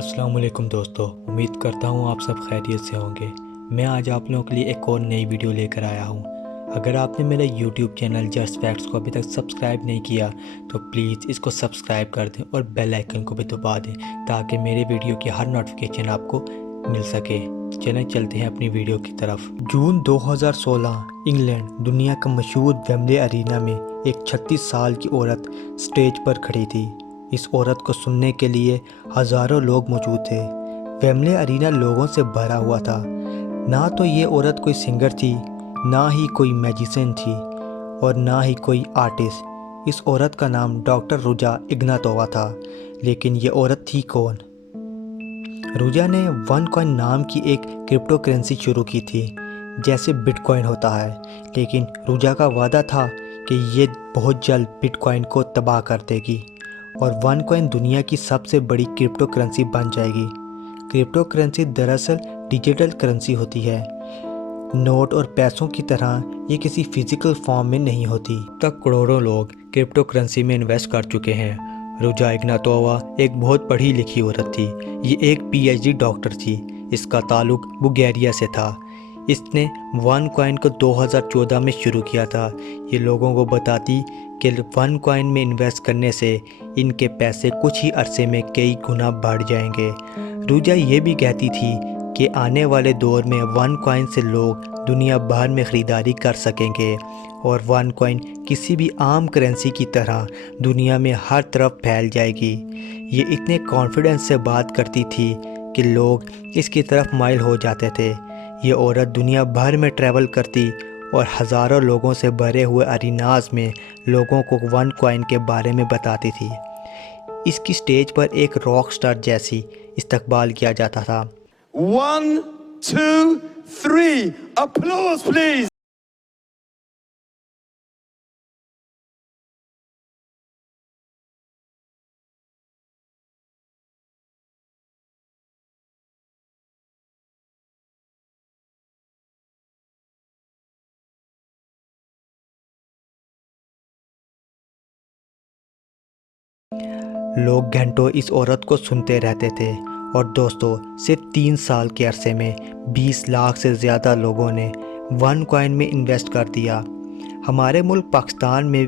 अस्सलाम वालेकुम दोस्तों, उम्मीद करता हूँ आप सब खैरियत से होंगे। मैं आज आप लोगों के लिए एक और नई वीडियो लेकर आया हूँ। अगर आपने मेरा यूट्यूब चैनल जस्ट फैक्ट्स को अभी तक सब्सक्राइब नहीं किया तो प्लीज़ इसको सब्सक्राइब कर दें और बेल आइकन को भी दबा दें ताकि मेरे वीडियो की हर नोटिफिकेशन आपको मिल सके। चलें चलते हैं अपनी वीडियो की तरफ। जून 2016 इंग्लैंड दुनिया का मशहूर वेम्बले अरीना में एक 36 साल की औरत स्टेज पर खड़ी थी। इस औरत को सुनने के लिए हज़ारों लोग मौजूद थे। वेम्बले अरीना लोगों से भरा हुआ था। ना तो ये औरत कोई सिंगर थी, ना ही कोई मैजिशियन थी और ना ही कोई आर्टिस्ट। इस औरत का नाम डॉक्टर रुजा इग्नातोवा था। लेकिन ये औरत थी कौन? रुजा ने वन कॉइन नाम की एक क्रिप्टो करेंसी शुरू की थी, जैसे बिटकॉइन होता है। लेकिन रुजा का वादा था कि ये बहुत जल्द बिटकॉइन को तबाह कर देगी और वन कॉइन दुनिया की सबसे बड़ी क्रिप्टो करेंसी बन जाएगी। क्रिप्टो करेंसी दरअसल डिजिटल करेंसी होती है। नोट और पैसों की तरह ये किसी फिजिकल फॉर्म में नहीं होती। तक करोड़ों लोग क्रिप्टो करेंसी में इन्वेस्ट कर चुके हैं। रुजा इग्नातोवा एक बहुत पढ़ी लिखी औरत थी। ये एक पीएचडी डॉक्टर थी। इसका ताल्लुक बुल्गारिया से था। इसने वन कॉइन को 2014 में शुरू किया था। ये लोगों को बताती कि वन कॉइन में इन्वेस्ट करने से इनके पैसे कुछ ही अरसे में कई गुना बढ़ जाएंगे। रुजा ये भी कहती थी कि आने वाले दौर में वन कॉइन से लोग दुनिया भर में ख़रीदारी कर सकेंगे और वन कॉइन किसी भी आम करेंसी की तरह दुनिया में हर तरफ फैल जाएगी। ये इतने कॉन्फिडेंस से बात करती थी कि लोग इसकी तरफ माइल हो जाते थे। ये औरत दुनिया भर में ट्रैवल करती और हज़ारों लोगों से भरे हुए अरीनाज में लोगों को वन कॉइन के बारे में बताती थी। इसकी स्टेज पर एक रॉक स्टार जैसी इस्तकबाल किया जाता था। 1, 2, 3, applause please. लोग घंटों इस औरत को सुनते रहते थे और दोस्तों सिर्फ 3 साल के अरसे में 20 लाख से ज़्यादा लोगों ने वन कॉइन में इन्वेस्ट कर दिया। हमारे मुल्क पाकिस्तान में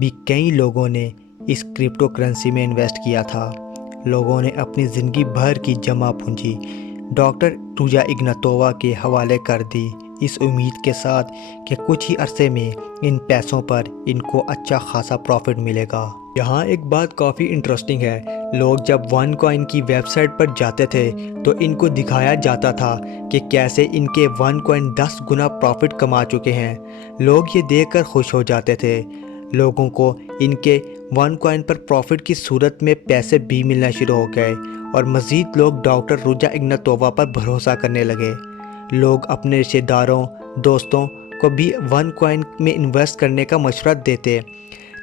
भी कई लोगों ने इस क्रिप्टो करेंसी में इन्वेस्ट किया था। लोगों ने अपनी ज़िंदगी भर की जमा पूंजी डॉक्टर रुजा इग्नातोवा के हवाले कर दी, इस उम्मीद के साथ कि कुछ ही अरसे में इन पैसों पर इनको अच्छा खासा प्रॉफिट मिलेगा। यहाँ एक बात काफ़ी इंटरेस्टिंग है। लोग जब वन कॉइन की वेबसाइट पर जाते थे तो इनको दिखाया जाता था कि कैसे इनके वन कॉइन 10 गुना प्रॉफिट कमा चुके हैं। लोग ये देखकर खुश हो जाते थे। लोगों को इनके वन कॉइन पर प्रॉफिट की सूरत में पैसे भी मिलना शुरू हो गए और मज़ीद लोग डॉक्टर रुजा इग्नातोवा पर भरोसा करने लगे। लोग अपने रिश्तेदारों दोस्तों को भी वन कॉइन में इन्वेस्ट करने का मशवरा देते।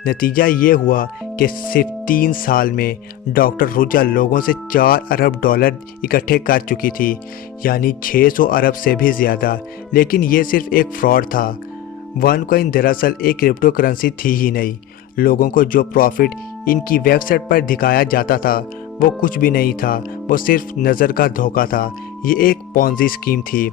नतीजा ये हुआ कि सिर्फ 3 साल में डॉक्टर रुजा लोगों से 4 अरब डॉलर इकट्ठे कर चुकी थी, यानी 600 अरब से भी ज़्यादा। लेकिन ये सिर्फ एक फ्रॉड था। वन कॉइन दरअसल एक क्रिप्टो करेंसी थी ही नहीं। लोगों को जो प्रॉफिट इनकी वेबसाइट पर दिखाया जाता था वो कुछ भी नहीं था, वो सिर्फ नज़र का धोखा था। ये एक पॉन्जी स्कीम थी।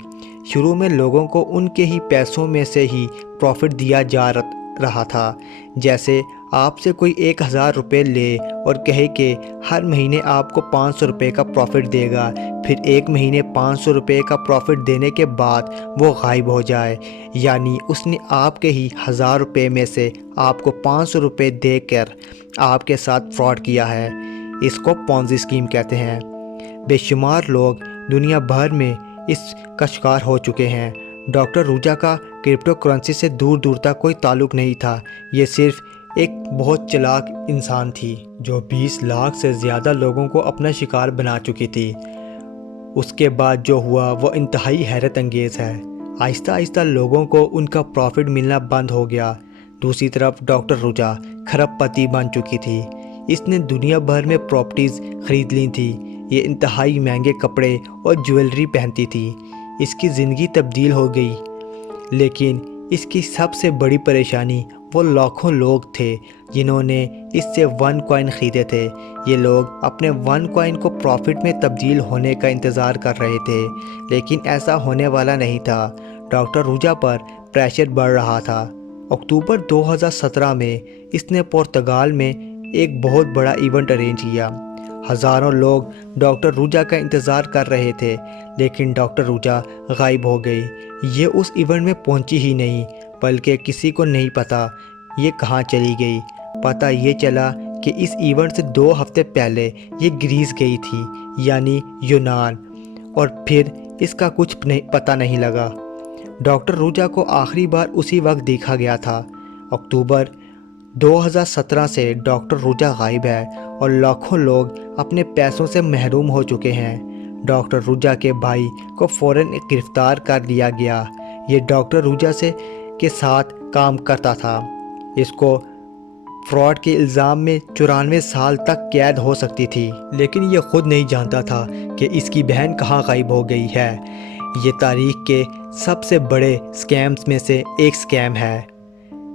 शुरू में लोगों को उनके ही पैसों में से ही प्रॉफिट दिया जा रहा था। जैसे आपसे कोई 1000 रुपये ले और कहे कि हर महीने आपको 500 रुपये का प्रॉफिट देगा, फिर एक महीने 500 रुपये का प्रॉफिट देने के बाद वो गायब हो जाए, यानी उसने आपके ही 1000 रुपये में से आपको 500 रुपये देकर आपके साथ फ्रॉड किया है। इसको पॉन्जी स्कीम कहते हैं। बेशुमार लोग दुनिया भर में इसका शिकार हो चुके हैं। डॉक्टर रुजा का क्रिप्टो करेंसी से दूर दूर तक कोई ताल्लुक़ नहीं था। ये सिर्फ एक बहुत चालाक इंसान थी जो 20 लाख से ज़्यादा लोगों को अपना शिकार बना चुकी थी। उसके बाद जो हुआ वो इंतहाई हैरत अंगेज़ है। आहिस्ता आहिस्ता लोगों को उनका प्रॉफिट मिलना बंद हो गया। दूसरी तरफ डॉक्टर रुजा खरबपति बन चुकी थी। इसने दुनिया भर में प्रॉपर्टीज़ ख़रीद ली थी। ये इंतहाई महंगे कपड़े और ज्वेलरी पहनती थी। इसकी ज़िंदगी तब्दील हो गई। लेकिन इसकी सबसे बड़ी परेशानी वो लाखों लोग थे جنہوں نے اس سے 1 کوائن خریدے تھے۔ یہ لوگ اپنے 1 کوائن کو پروفٹ میں تبدیل ہونے کا انتظار کر رہے تھے، لیکن ایسا ہونے والا نہیں تھا۔ ڈاکٹر روجا پر پریشر بڑھ رہا تھا۔ اکتوبر 2017 میں اس نے پرتگال میں ایک بہت بڑا ایونٹ ارینج کیا۔ ہزاروں لوگ ڈاکٹر روجا کا انتظار کر رہے تھے، لیکن ڈاکٹر روجا غائب ہو گئی۔ یہ اس ایونٹ میں پہنچی ہی نہیں، بلکہ کسی کو نہیں پتا یہ کہاں چلی گئی۔ پتہ یہ چلا کہ اس ایونٹ سے 2 ہفتے پہلے یہ گریس گئی تھی، یعنی یونان، اور پھر اس کا کچھ پتہ نہیں لگا۔ ڈاکٹر روجا کو آخری بار اسی وقت دیکھا گیا تھا۔ اکتوبر 2017 سے ڈاکٹر روجا غائب ہے اور لاکھوں لوگ اپنے پیسوں سے محروم ہو چکے ہیں۔ ڈاکٹر روجا کے بھائی کو فوراً گرفتار کر لیا گیا۔ یہ ڈاکٹر روجا کے ساتھ کام کرتا تھا۔ اس کو فراڈ کے الزام میں 94 سال تک قید ہو سکتی تھی، لیکن یہ خود نہیں جانتا تھا کہ اس کی بہن کہاں غائب ہو گئی ہے۔ یہ تاریخ کے سب سے بڑے سکیمز میں سے ایک سکیم ہے۔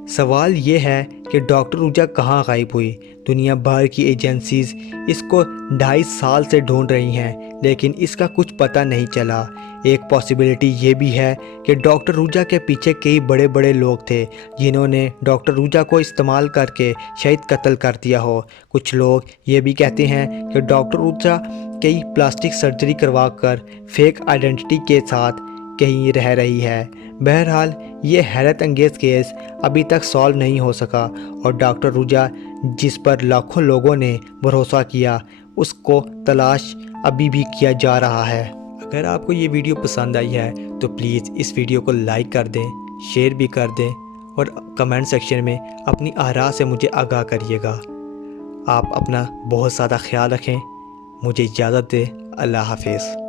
سوال یہ ہے کہ ڈاکٹر روجا کہاں غائب ہوئی؟ دنیا بھر کی ایجنسیز اس کو 2.5 سال سے ڈھونڈ رہی ہیں، لیکن اس کا کچھ پتہ نہیں چلا۔ ایک پاسبلٹی یہ بھی ہے کہ ڈاکٹر روجا کے پیچھے کئی بڑے بڑے لوگ تھے، جنہوں نے ڈاکٹر روجا کو استعمال کر کے شاید قتل کر دیا ہو۔ کچھ لوگ یہ بھی کہتے ہیں کہ ڈاکٹر روجا کئی پلاسٹک سرجری کروا کر فیک آئیڈینٹی کے ساتھ کہیں رہ رہی ہے۔ بہرحال یہ حیرت انگیز کیس ابھی تک سالو نہیں ہو سکا، اور ڈاکٹر روجا جس پر لاکھوں لوگوں نے بھروسہ کیا، اس کو تلاش ابھی بھی کیا جا رہا ہے۔ اگر آپ کو یہ ویڈیو پسند آئی ہے تو پلیز اس ویڈیو کو لائک کر دیں، شیئر بھی کر دیں، اور کمنٹ سیکشن میں اپنی آراء سے مجھے آگاہ کریے گا۔ آپ اپنا بہت زیادہ خیال رکھیں۔ مجھے اجازت دیں۔ اللہ حافظ۔